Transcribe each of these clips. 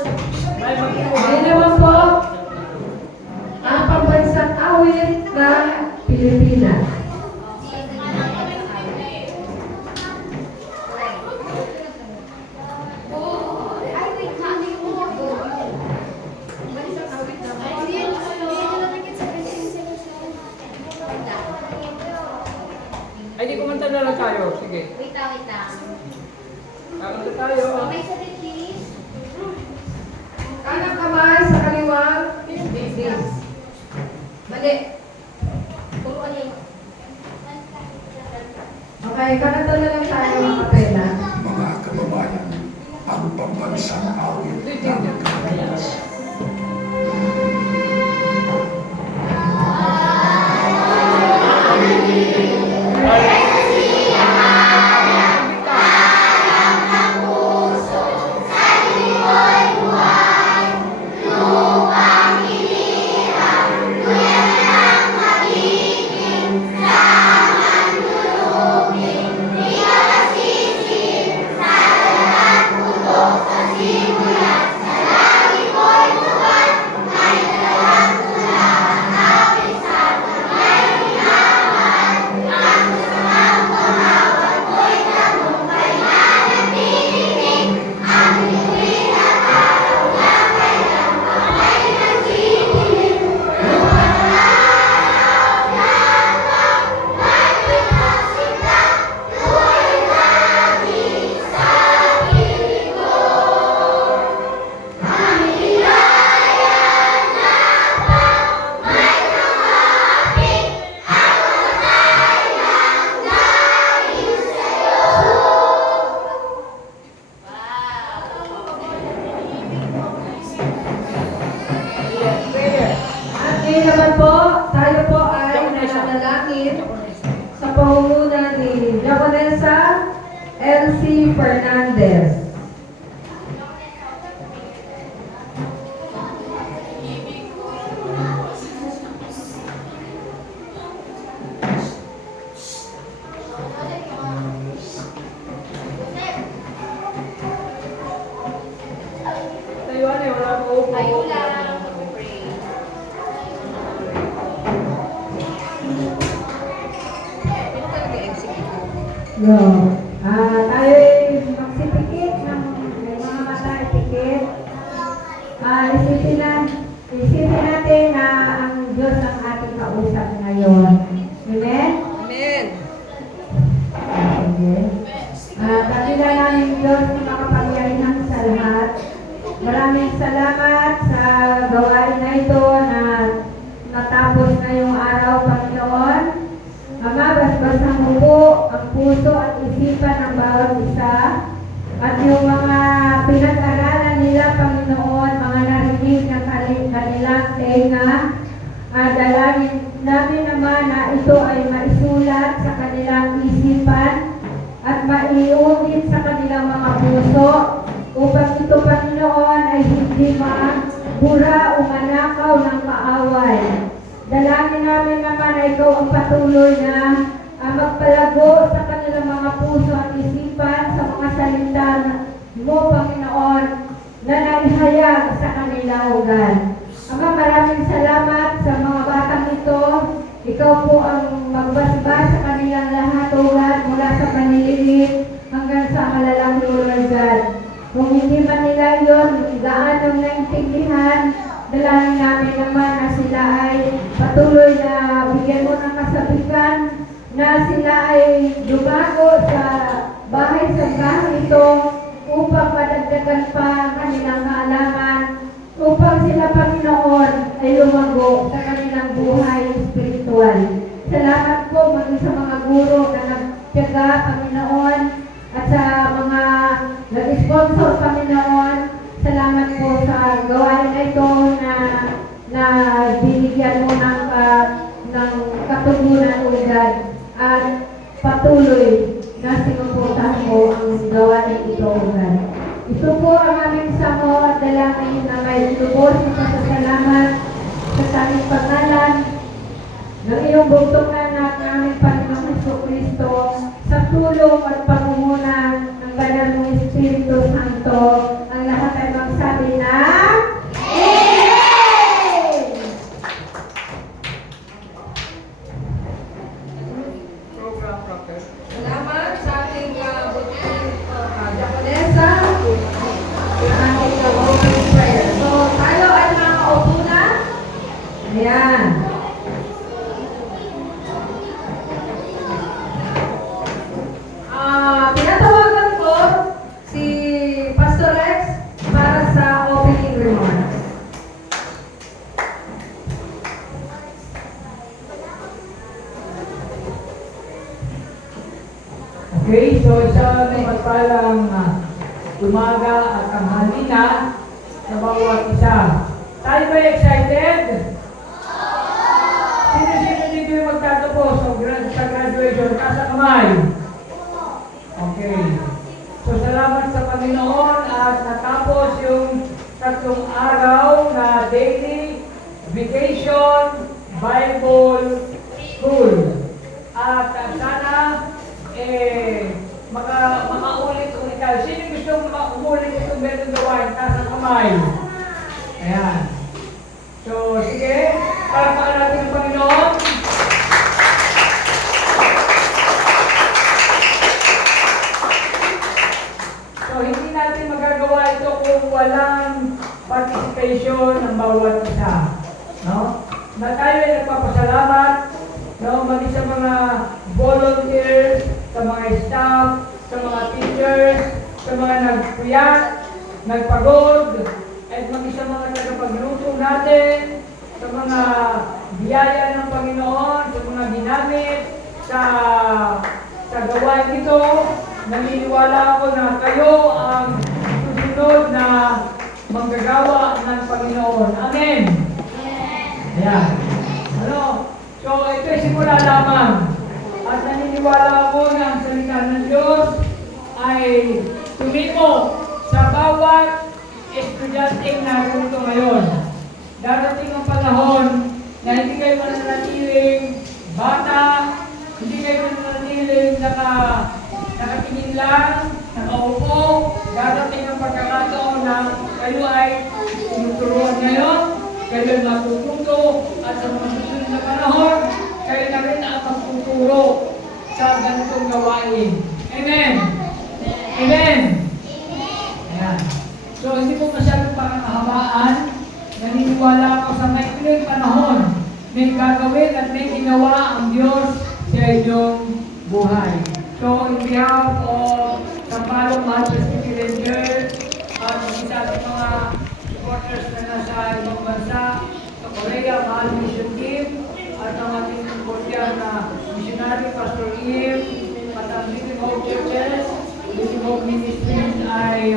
Ngayon naman po, ang pambansang awit ng Pilipinas. Ay, di kumanta na lang tayo. Sige. Wait lang. Kakanta tayo. May sa please. Kanang kamay sa kaliwang business. Mali. Turuan niyo. Okay, kanata na lang tayo mga kapela. Mga kababayan, ang pambansang awit ng Pilipinas. At ngayon naman po, tayo po ay nananalangin sa pangunguna ni Japonesa Elsie Fernandez. Tayuan eh, wala ko upo. Tayo lang. Pray. No. Tayo ay magsipikit ng may mga mata ipikit. Isipin natin na ang Diyos ang ating kausap ngayon. Amen? Amen. Amen. Dakila namin Diyos na makapangyarihan sa lahat. Maraming salamat sa gawain na ito na natapos ngayong araw, Panginoon. Ama, basbasan mo po ang puso at isipan ng bawat isa at yung mga pinag-aralan nila, Panginoon, mga narinig ng kanilang tenga, dalangin namin naman na ito ay maisulat sa kanilang isipan at maiulit sa kanilang mga puso upang ito, Panginoon, ay hindi mabura o manakaw ng maaway. Dalangin namin naman na ikaw ang patuloy na magpalago sa kanilang mga puso at isipan sa mga salita mo, Panginoon, na naihayag sa kanilang ugal. Ama, maraming salamat sa mga batang ito. Ikaw po ang magbasbas sa kanilang lahat, ugal, mula sa panililit hanggang sa malalang Lord God. Kung hindi man nila yun, gaanong naintindihan, dalangin namin naman na sila ay patuloy na bigyan mo ng kasabikan, na sila ay lumago sa bahay ito upang madagdagan pa ang kanilang kaalaman, upang sila, Panginoon, ay lumago sa kanilang buhay espiritual. Salamat po maging sa mga guro na nagtiyaga, Panginoon, at sa mga nag-sponsor, Panginoon. Salamat po sa gawain na ito na binigyan mo ng katugunan, O God, at patuloy na sinuportahan mo ang gawain ito, O God. Ito po ang aming samo at dalangin na may lubos na pasasalamat sa aming pangalan ng iyong buntong anak na aming Panginoong Jesucristo, sa tulong at pangunguna ng Banal mong Espiritu Santo. Ang lahat ay magsabi na mapagpalang umaga at tanghali na sa bawat isa. Tayo ba excited? Sino-sino dito yung magtatapos sa graduation? Kasa kamay. Okay. So salamat sa Panginoon at natapos yung 3 araw na daily vacation Bible School. At sana makaulit-ulit tayo. Sino gusto umulit itong ganun gawain? Kasa kamay. Ayan. So, sige. Palakpakan natin ang Panginoon. So, hindi natin magagawa ito kung walang participation ng bawat isa. No? Na tayo ay nagpapasalamat, no? Maging sa mga volunteers, sa mga staff, sa mga teachers, sa mga nagpuyat, nagpagod, at maging sa mga tagapagluto natin, sa mga biyaya ng Panginoon, sa mga ginamit, sa gawain ito. Naniniwala ako na kayo ang susunod na manggagawa ng Panginoon. Amen! Ayan. Ano? So, ito'y simula lamang. At naniniwala ako na ang salita ng Diyos ay tumimo sa bawat estudyanteng narito ngayon. Darating ang panahon na hindi kayo mananatiling bata, hindi kayo mananatiling nakatingin lang, nakaupo. Darating ang pagkakataon na kayo ay tinuturuan ngayon, kayo ay matututo, at sa mga susunod na panahon, kayo na rin ang magtuturo sa ganitong gawain. Amen! Amen! Ayan. So, hindi ko masyadong pakakahabaan. Naniniwala ako sa maikling panahon may gagawin at may ginawa ang Diyos sa inyong buhay. So, in behalf of Sampalong Mahal City Rangers at isa sa mga supporters na nasa ibang bansa, sa Korea, Mahal Mission Team, at ang ating supporter na missionary, Pastor Im, at ang Living Hope Churches, Living Hope Ministries ay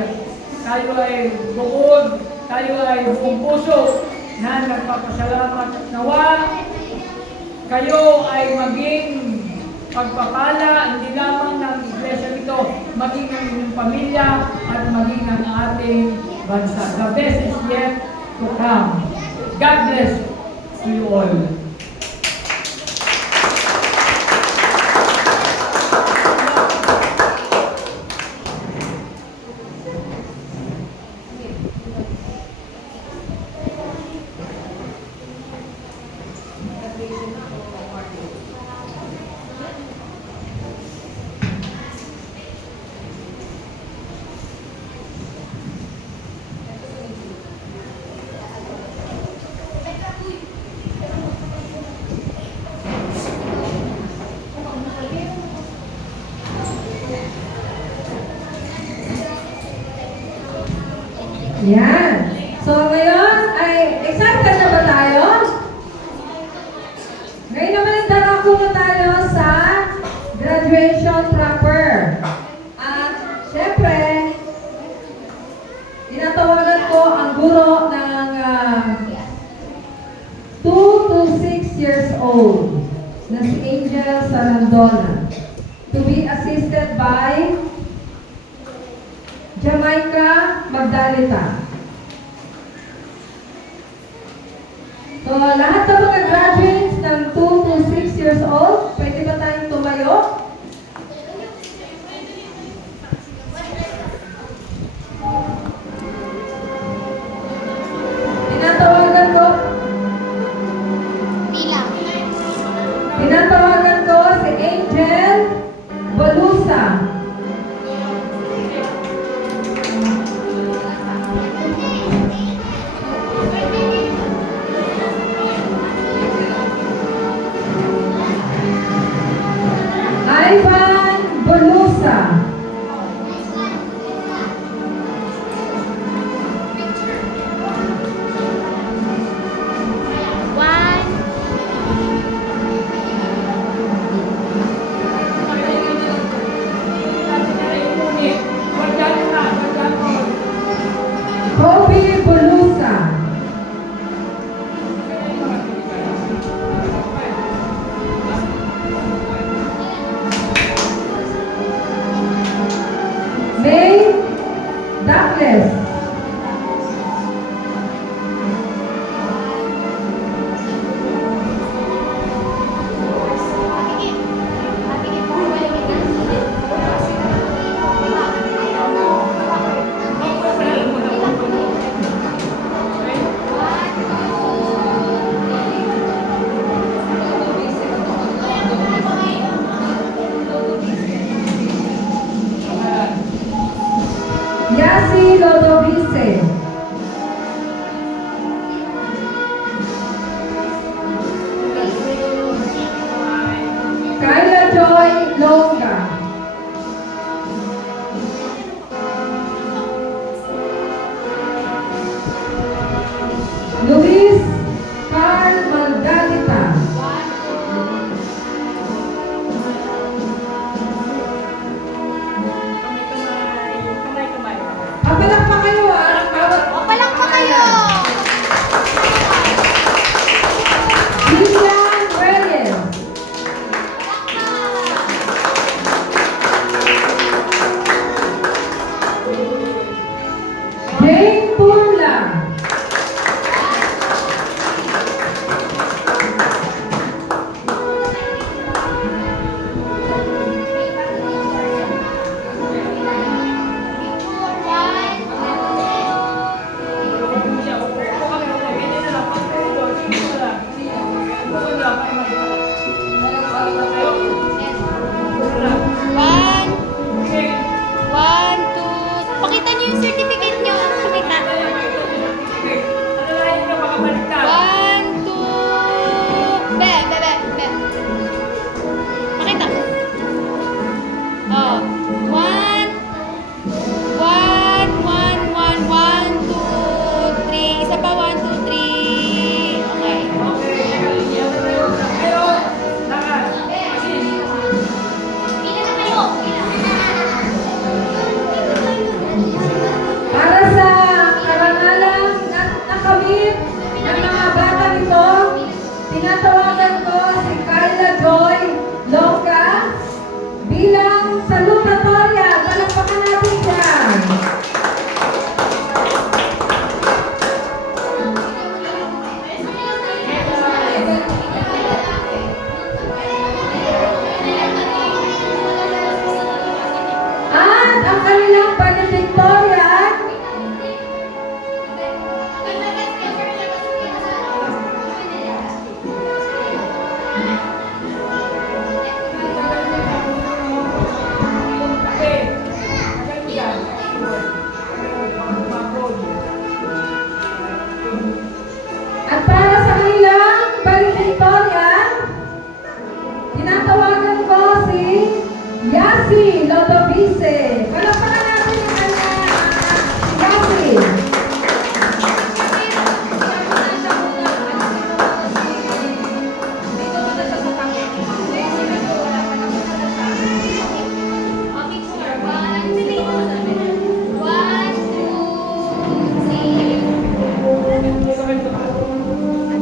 tayo ay bukod, tayo ay buong puso na nagpapasalamat at nawa kayo ay maging pagpapala, hindi lamang ng iglesia ito, maging ng inyong pamilya at maging ng ating bansa. The best is yet to come. God bless you all. Yan. So ngayon ay excited na ba tayo? Ngayon naman ay darako na tayo sa graduation proper. At syempre, tinatawagan ko ang guro ng 2 to 6 years old na si Angel Sarandona to be assisted by Jamaica Magdalita. So, lahat ng mga graduates ng 2 to 6 years old, pwede ba tayong tumayo? Tinatawagan ko si Angel Balusa. Gasi Lodovice. Palakpakan natin yung kanyang anak, si Gasi.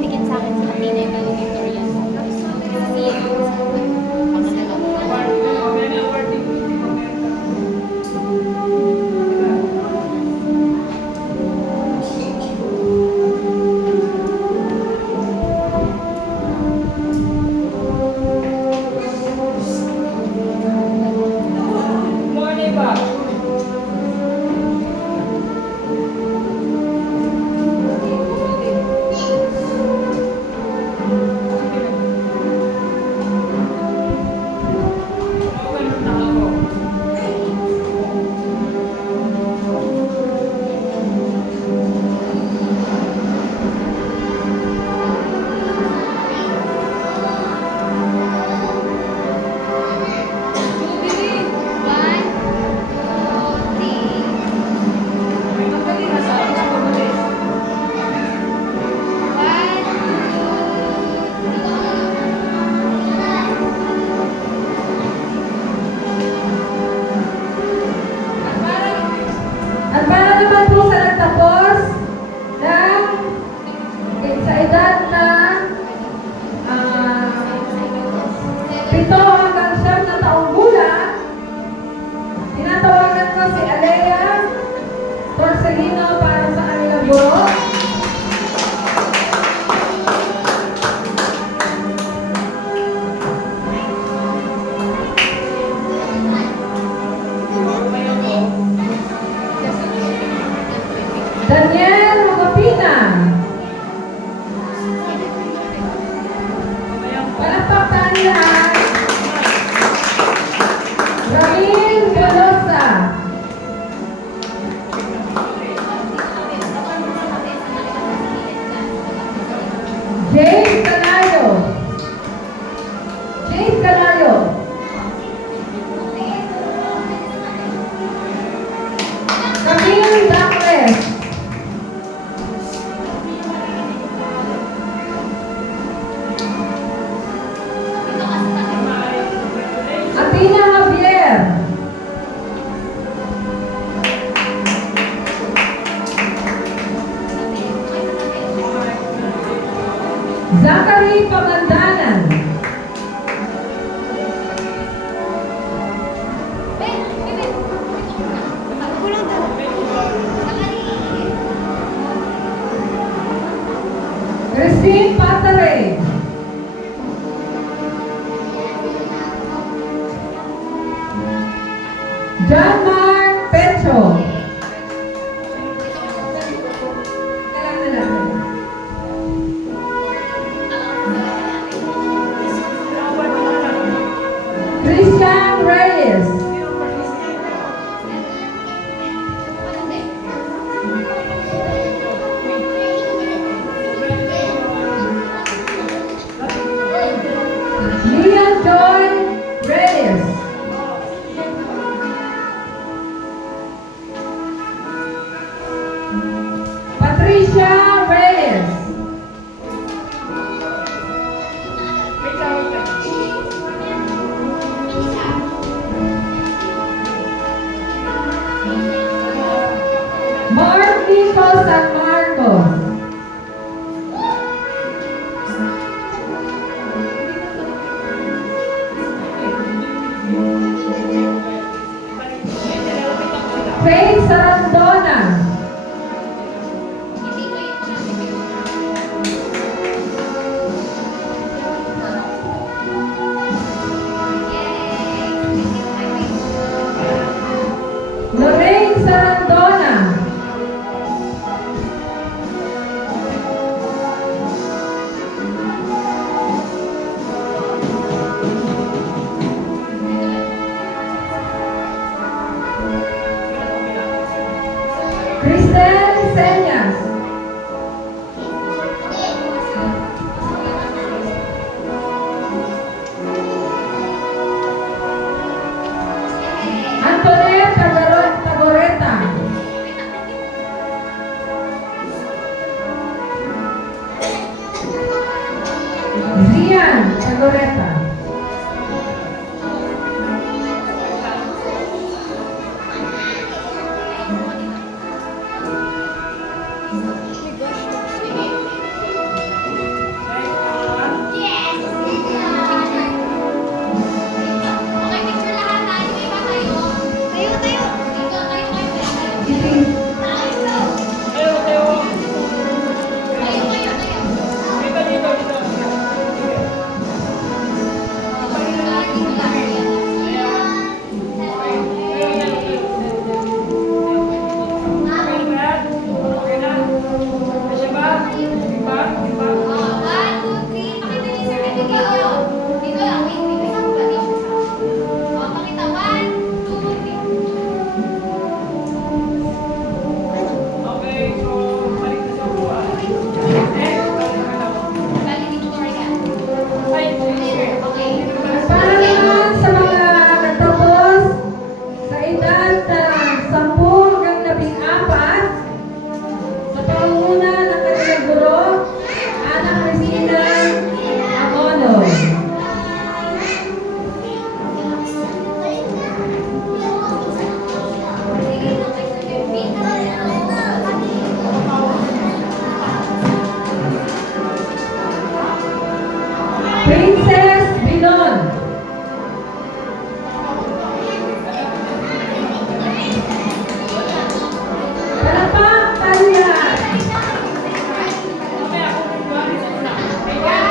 Tingin sa akin sa Latina yung Melo Victoria. Kasi Morning ba? At para naman po sa nagtapos ng sa edad na 7 hanggang 9 na taong gulang, tinatawagan ko si Alea Torcelino para sa kanilang guro. Daniel Magapina. Palakpakan lahat. Ramil Velosa. James Canayo. James Canayo. Camille Dacres. Athena Javier. Zachary Pamandanan. Christine Patare. John Mark Pecho. Kailangan na natin. Christian Reyes. Leon Joy Reyes. Patricia Reyes. Mark Nico San Marcos. Faith Sarandona. Lorraine Sarandona. Ian Sagoreta. Okay, picture lahat tayo. Iba tayo. Tayo, tayo. Dito, tayo, tayo. Iting Tayo, tayo. Tayo, tayo, tayo. Dito, dito, dito. Dito lang. Okay na ba? Okay na? Kasi ba? Iba? Iba? Oh, 1, 2, 3. Pakita niyo yung certificate niyo. Dito lang. Wait, wait. Isang pa dito. Oh, pakita. 1, 2, 3. Okay, so balik na sa upuan. Next, balik na daw. Galing Victoria. Ay, sige. Okay. para naman sa mga nagtapos sa edad na 10 hanggang 14 sa pangunguna ng kanilang guro, Ana Cristina Amono. Princess Binon. Palakpak tayo yan. Mamaya ako rin ba?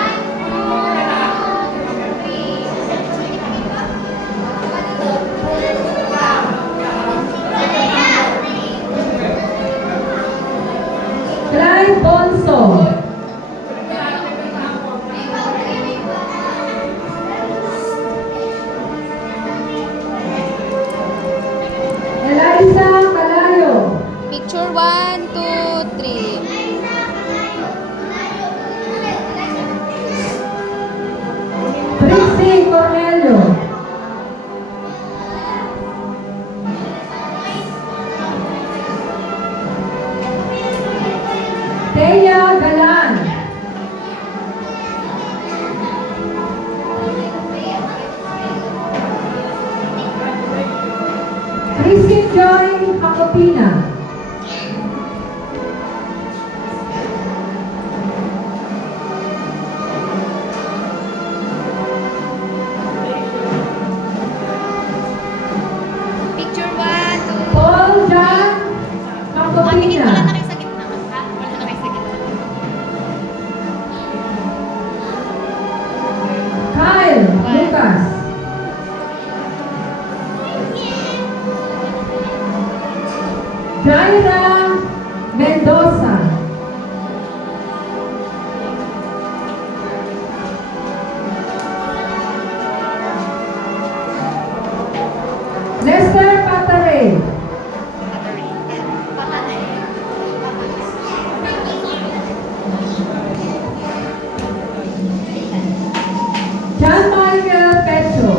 Clive Bonso. Eliza Calayo. Picture 1, 2, 3. Trixie Cornelio. Thea Galan. Christine Joy Hakopina. Picture 1, 2. Paul John Pamingin mo lang na Hakopina. kayo sa gitna. Ha? Wala na kayo sa gitna. Kyle Lucas. Jaira Mendoza. Lester Patare. John Michael Petro.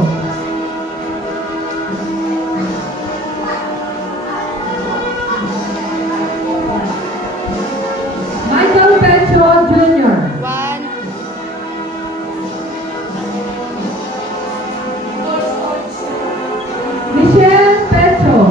Michael Petro Jr. 1. Michelle Petro.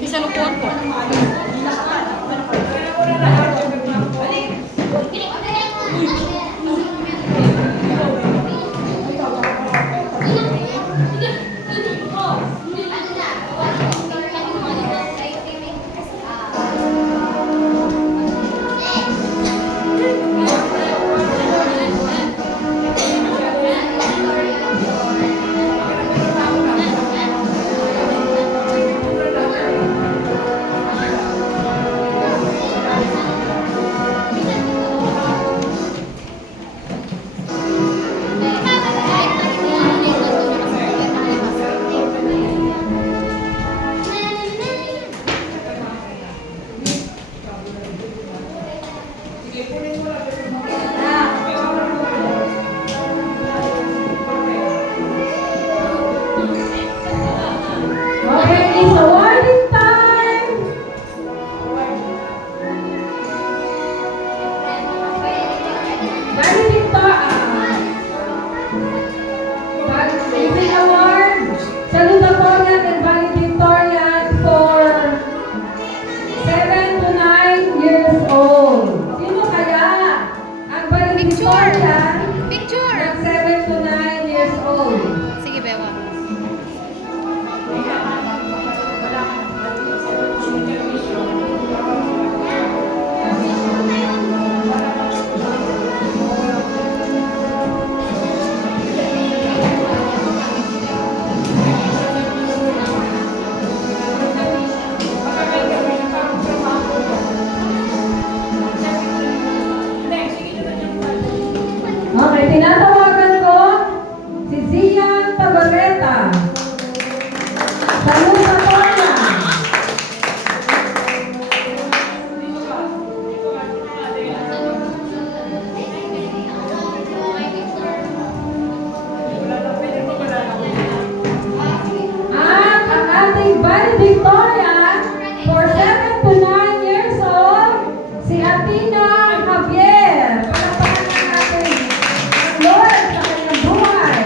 Isa lukuan ko. Okay, it's awarding time! Giving award, salutatorian and valedictorian for 7 to 9 years old. Sino kaya ang valedictorian Picture! ng 7 to 9 years old? Sige, Bewa. Okay, tinatawagan ko si Zian Tabareta. Salutatorian. At ang ating valedictorian for 7 to 9 years old, si Atina Javier. Palakpakan natin ang Lord sa kanyang buhay.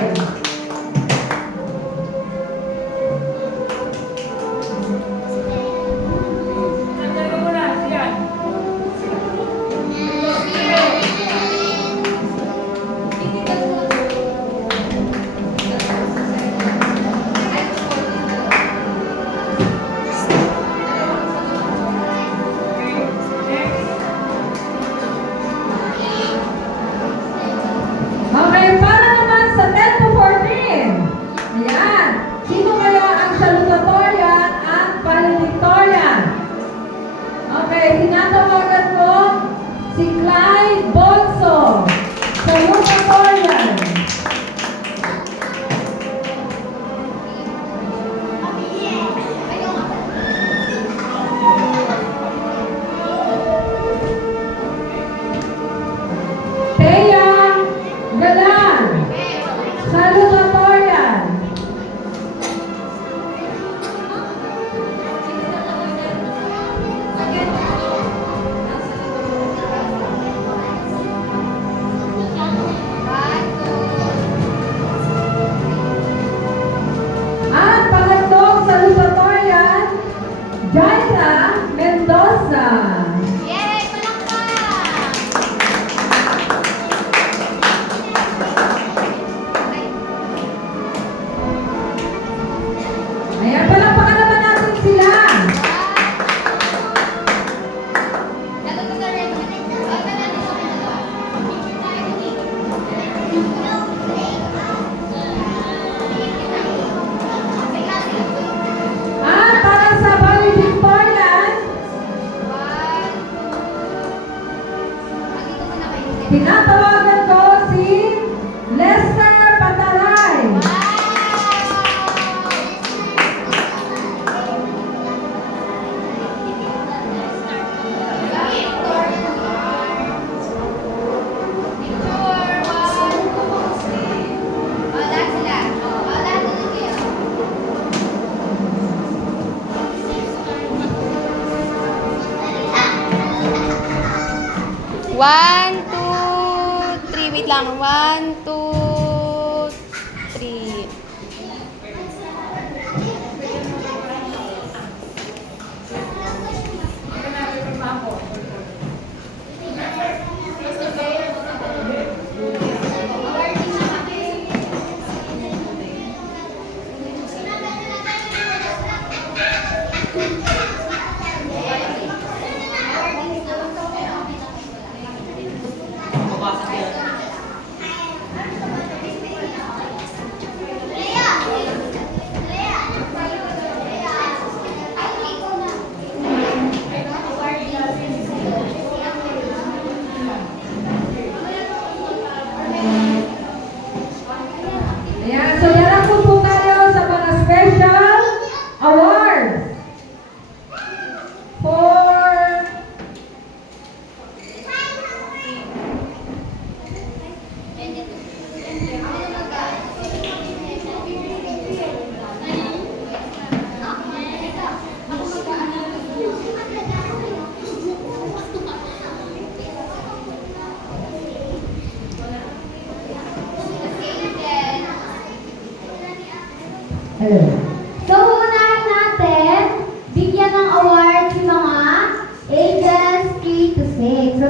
Okay, para naman sa 10 to 14. Ayan. Sino kaya ang salutatorian at valedictorian? Okay, tinatawagan ko si Clyde Bonso. Salutatorian. Thea Galan. Salutatorian. At pangatlong salutatorian, Jaira Mendoza. Yay! Palakpak! Ayan, palakpakan naman natin sila. At para sa valedictorian, tinatawagan ko si Lester Pataray. One, two, three. Wait lang. 1, 2, 3.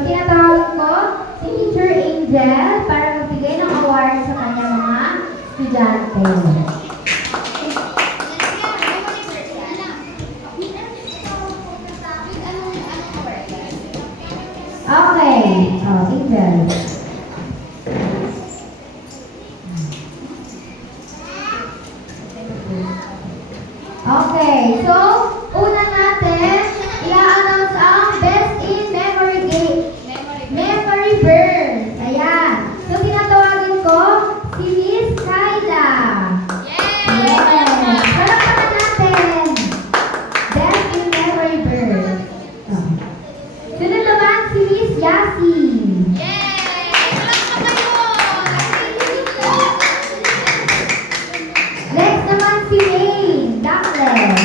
tinatawag ko si Teacher Angel para magbigay ng award sa kanyang mga estudyante. Okay. Oh, Angel. Okay, so una natin i-announce ang Best in Memory Game. Memory Burns. Ayan. So tinatawagan ko si Miss Kyla. Yes. Palakpakan natin. Best in Memory Burns. Oh. Sunod naman si Miss Yasi. Next naman si May Duckles.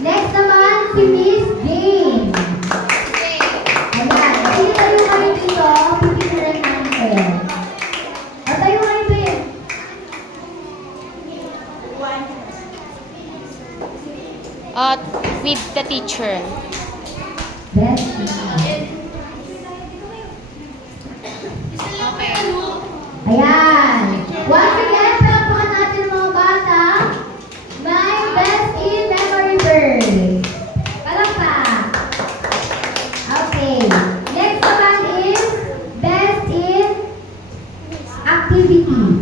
Next naman si Miss Jane. Ayan. Sige tayo kami dito. Pipitirin natin. O tayo kami dito. With the teacher. Best. Ayan. Once again, palakpakan natin mga bata. May Best in Memory Bird. Palakpak. Okay. Next naman is Best in Activity.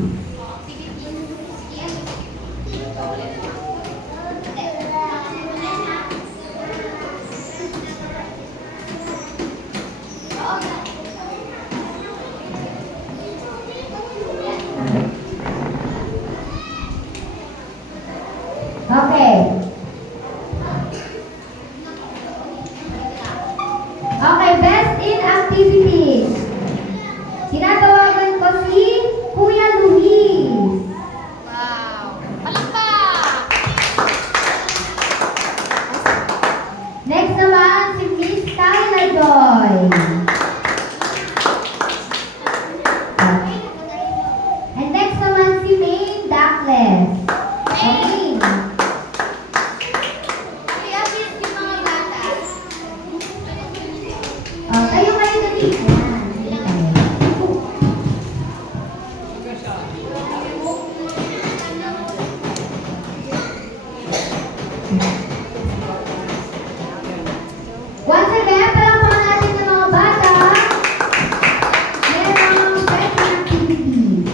Okay. Okay, Best in Activities. Tinatawagan ko si Kuya Luis. Wow. Palakpak! Next naman si Miss Kyla Joy. And next naman si Maine Duckles. Okay. I-assist yung mga bata. Tayo kayo dali. Ayan. Once again, palakpakan natin yung mga bata. Merong best in activities.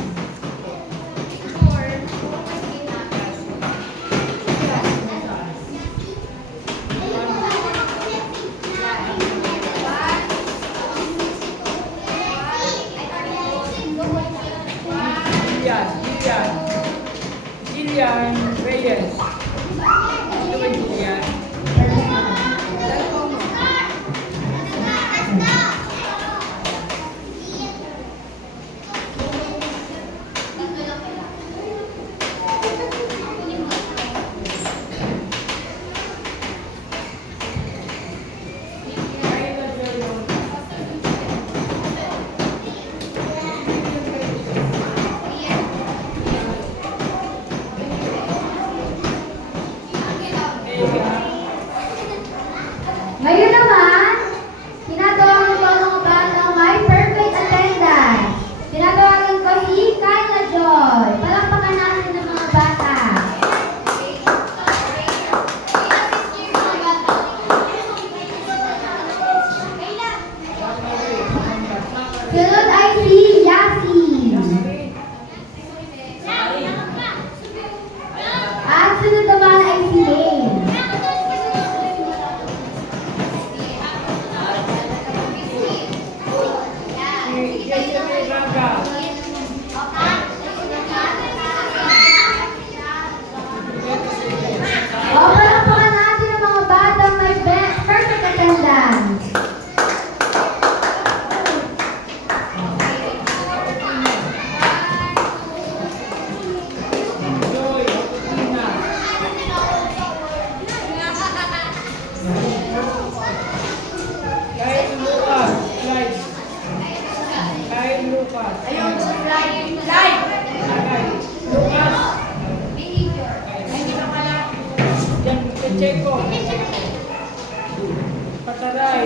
Jillian Reyes. Ito ba Jillian?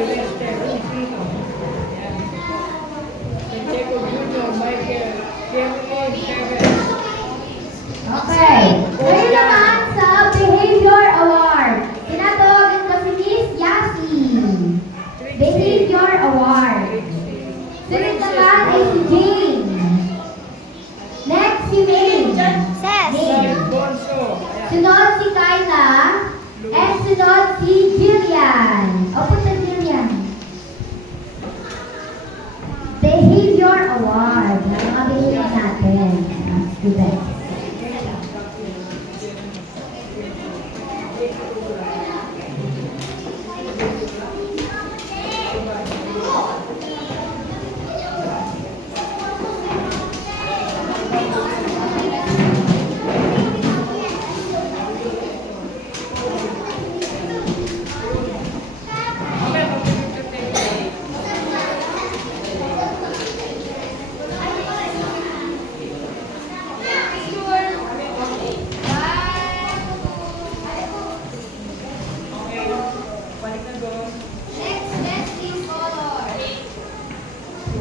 Lester, Filipino. Yan. Santiago Junior, Michael, Kevin, Kevin. Okay. Ngayon naman sa Behavior Award. Tinatawagan ko si Miss Yasi. Behavior Award. Sunod naman ay si Jane. Next si May. May. Bonso. Ayan. Sunod si Kyla. And sunod si Jillian. Opo sa Jillian. Behavior Award. Ang mga behavior natin. Students.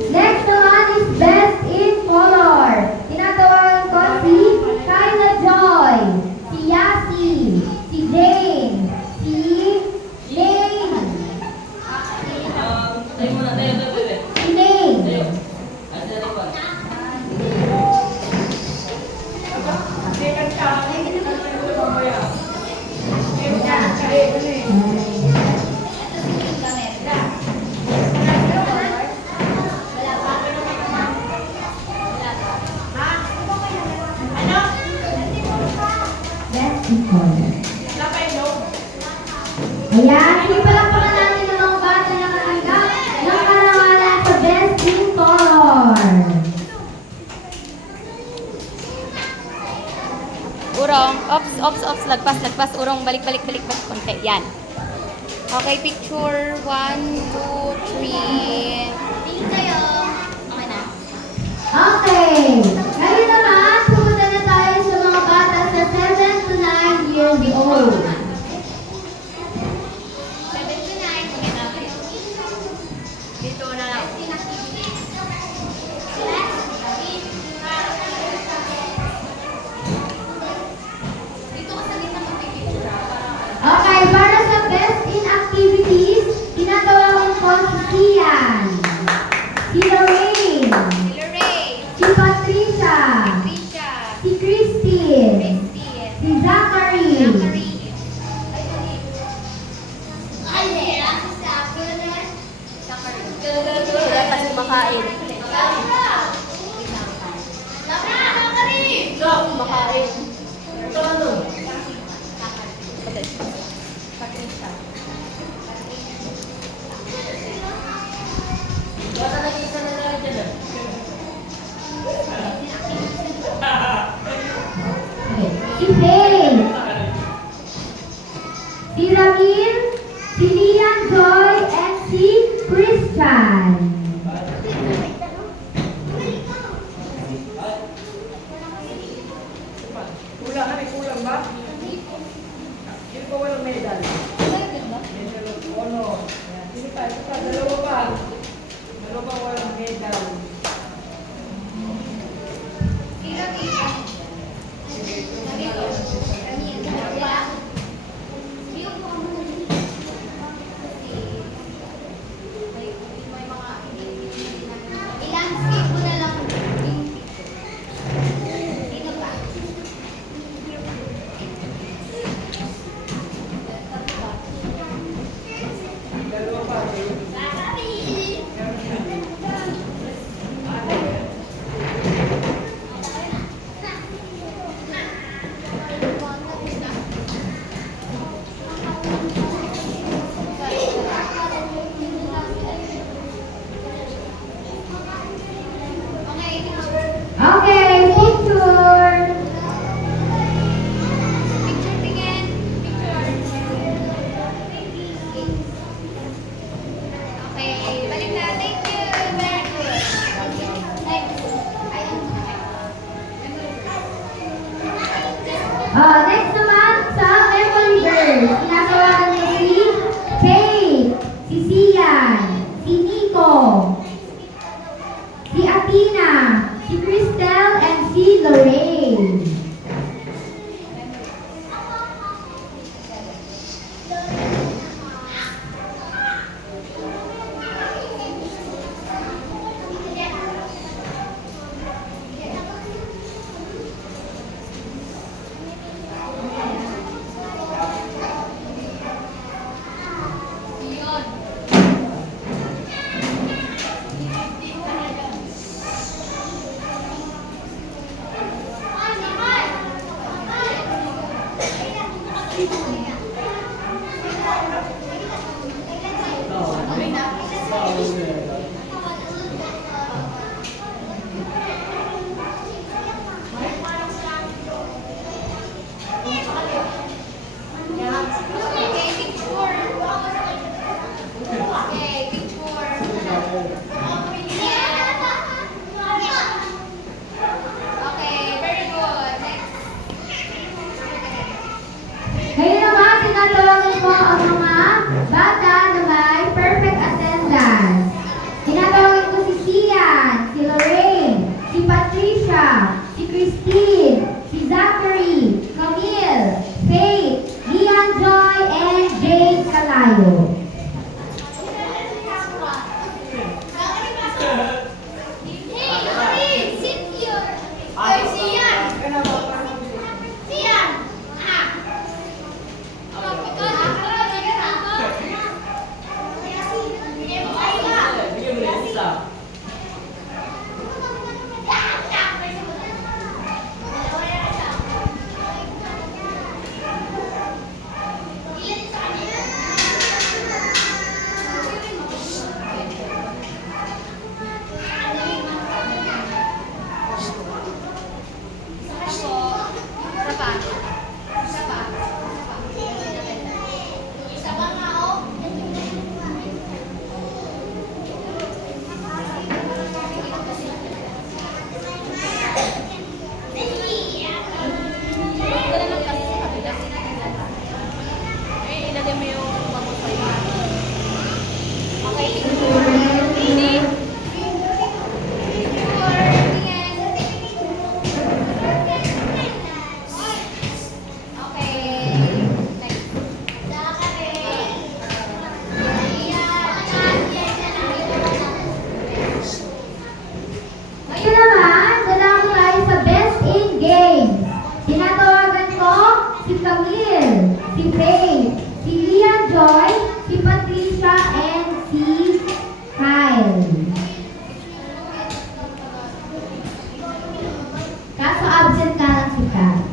Next naman is Best in Color. Tinatawagan ko si Kyla Joy, si Yasi, si Jane, si Lane, si Lane. Second time. Mamaya. Best in Color. Ayan, hindi pa lang pala natin ang mga bata na nakatanggap ng karangalan sa Best in Color. Urong, ops, lagpas, urong, balik, konti, yan. Okay, picture, 1, 2, 3. Tingin kayo. Okay na. Okay. Ngayon naman, pumunta na tayo sa mga bata sa 7 to 9 years old. 7 to 9. Okay na kayo. Dito na lang. Dito ka sa gitna magpipicture. Okay, para sa Best in Activities, tinatawagan ko si Kian, si Lorraine, Lorraine. si Patricia, Trisha. si Christine, Christine. si Zachary, Zachary. Ay, nila. Si Zachary. Sila pa si makain. Makain. Okay. Patricia. si Faye, si Ramil, si Lian Joy, and si Christian. Kulang ba? Hindi ko walang medal. Medal of honor. Ayan. Sino pa? Ito pa, dalawa pa. Dalawa pa walang medal. I-landscape mo na lang. Dito pa. Dalawa pa. Okay, picture. Picture tingin. Okay, balik na. Thank you. Very good. Next. Ayun. Next naman sa Emily Girls. Tinatawagan ko si Faye, si Sia, Okay, picture. Okay, picture. Okay, very good. Next. Ngayon naman, tinatawagan ko ang mga bata na may perfect attendance. Tinatawagan ko si Sian, si Lorraine, si Patricia, si Christine, si Zachary, Camille, Faith, Lian Joy, and Jade Calayo. Hey, sit here. Ay, siyan. Siyan. Ah. Ngayon naman, dadako tayo sa Best in Games. Tinatawagan ko si Camille, si Faith, si Lian Joy, si Patricia, and si Kyle. Kaso absent na lang si Kyle.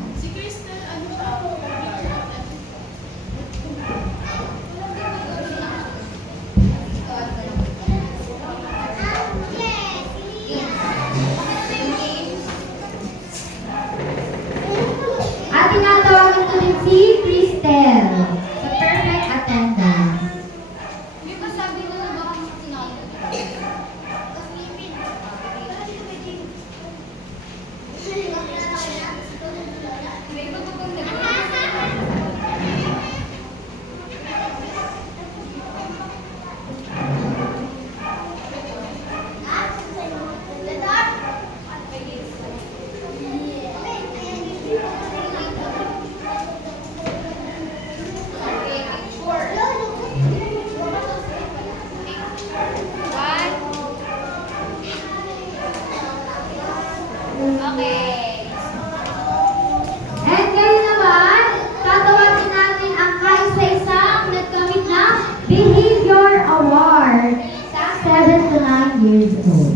At tinatawagan ko din si Cristel sa perfect attendance. May pasabi ko na baka sinawag. May Okay. And ngayon naman, tatawagin natin ang kaisa-isang nagkamit ng Behavior Award sa 7 to 9 years old.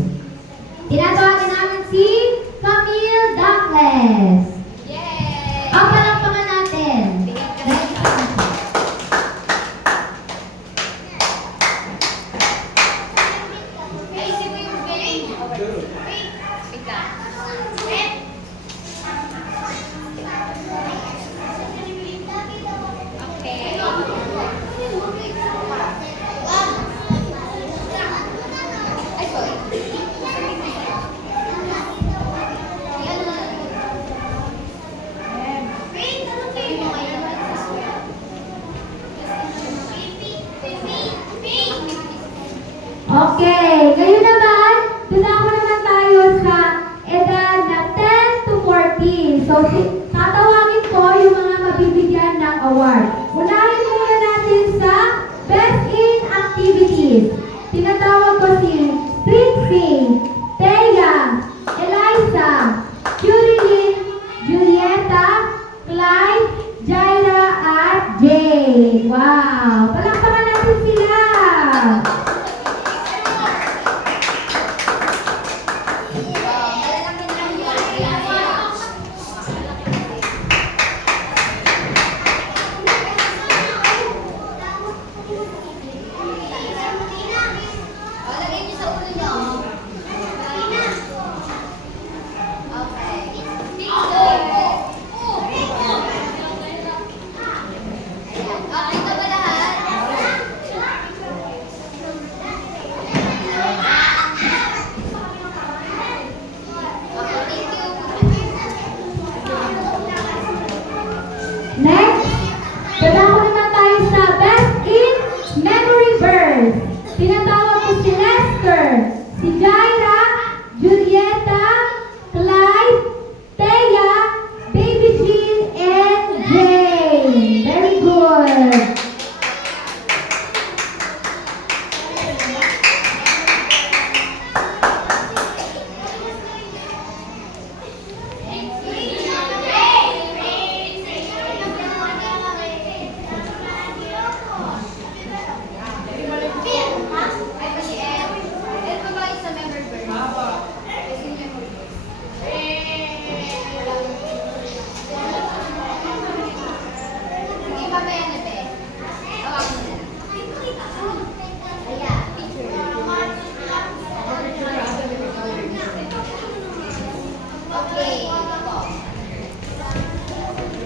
Tinatawagan namin si Camille Douglas. Yay! Ang palakpakan natin. Ayusin mo yung galing. Wait. Wait lang. Wait. Okay. Ay, sorry. Wait, ano kayo mo ngayon? Okay, ngayon naman, dunako naman tayo sa edad na 10 to 14. So, tatawagin ko yung mga mabibigyan ng award. Unahin muna natin sa Best in Activities. Tinatawag ko si Trixie, Thea, Eliza, Jurilyn, Julieta, Clyde, Jaira, at Jay. Wow! Palakpakan natin sila!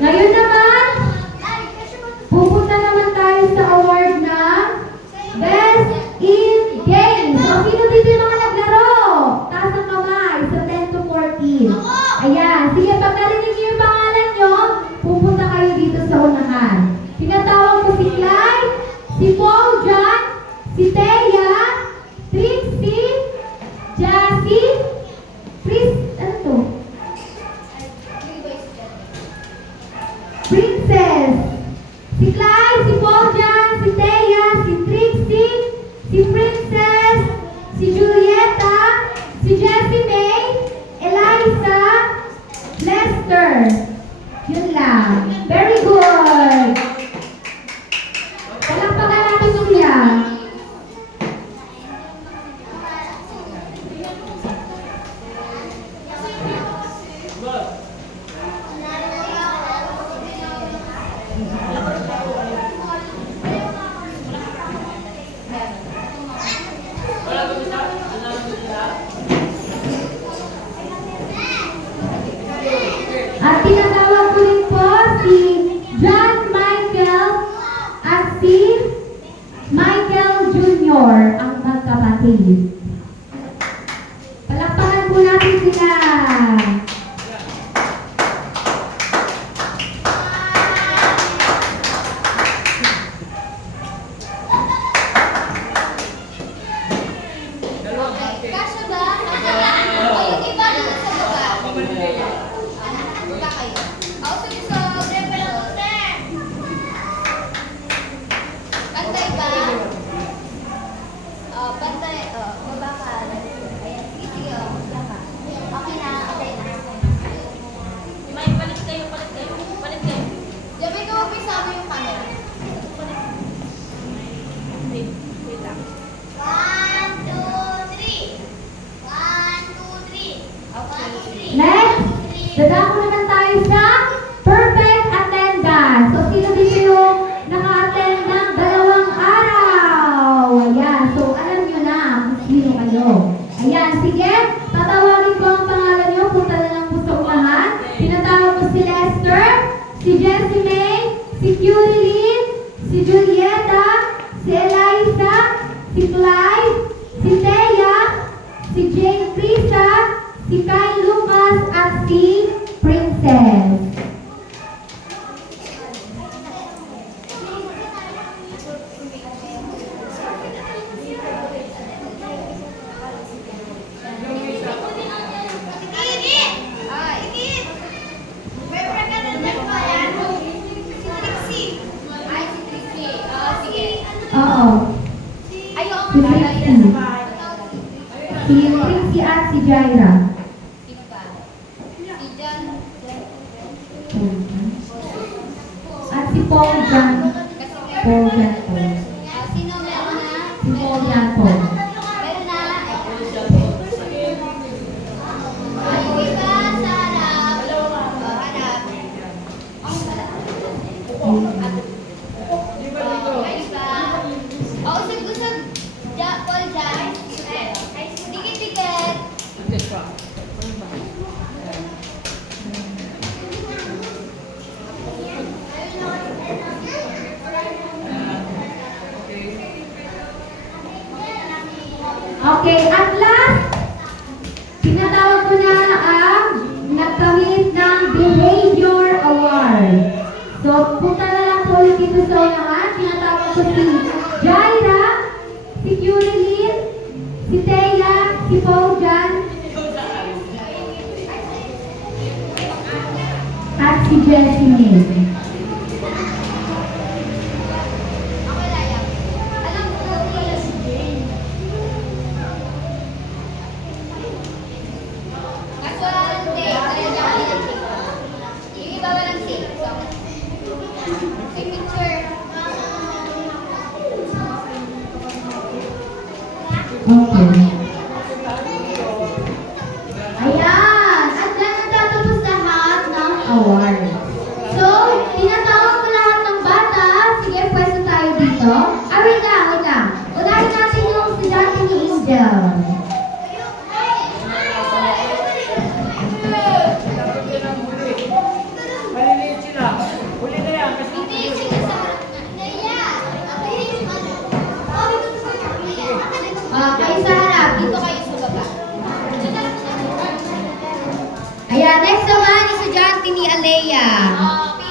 Ngayon naman, pupunta naman tayo sa award na Best in Games. O, sino dito yung mga naglaro? Taas ang kamay sa 10 to 14. Ayan. Sige, pag narinig niyo yung pangalan nyo, pupunta kayo dito sa unahan. Tinatawag ko si Clyde, si Paul John, si Thea, Trixie, Jassy, ano to? Princess. Si Clyde, si Paul John, si Thea, si Trixie, si Princess, si Julieta, si Jessie May, Eliza, Lester. Yun lang. Very good. Palakpakan natin sila. At tinatawag ko rin po si John Michael at si Michael Jr. ang magkapatid. Palakpakan po natin sila. Kasya ba? O yung iba na nasa baba? Magka kayo. Ako sa brepe lang po, sir. Pantay ba? Pantay. Baba ka. Ayan. Sige, sige. Okay na. Okay na. May palit kayo. Palit kayo. Diyan may gawag may sama yung camera. Wait lang. 1, 2, 3. 1, 2, 3. Okay. Next, dadako naman tayo sa perfect attendance. So, sino dito yung naka-attend ng 2 araw? Ayan. So, alam nyo na kung sino kayo. Ayan. Sige, tatawagin ko ang pangalan nyo. Punta na lang po sa unahan. Tinatawag ko si Lester, si Jessie May, si Curie Lynn, si Julieta, si Eliza, si Clyde, si Thea, si Jane Trisa, si Kyle Lucas, at si Princess. Oo. Si Trixie. Si Trixie at si Jaira. At si Paul John. Paul John po. Sino meron na? Si Paul John po. Meron na. Yung iba sa harap. Harap. Ang harap. May iba. Usap-usap. Paul Jan. Dikit-dikit. Okay, at last, tinatawag ko na ang nagkamit ng Behavior Award. So, punta na lang po ulit dito sa unahan. Tinatawag ko si Jaira, si Curie Lynn, si Thea, si Paul John, at si Jessie May. Ako layang. Alam ko na pala si Jane. Kaso wala lang tape. Kaya dyan lang tape. Yung iba walang tape. So, may picture. Okay. Ayan! At dyan natatapos lahat ng award. So, tinatawag ko lahat ng bata. Sige, pwesto tayo dito. Wait lang. Unahin natin yung estudyante ni Angel. Maliliit sila. Alea.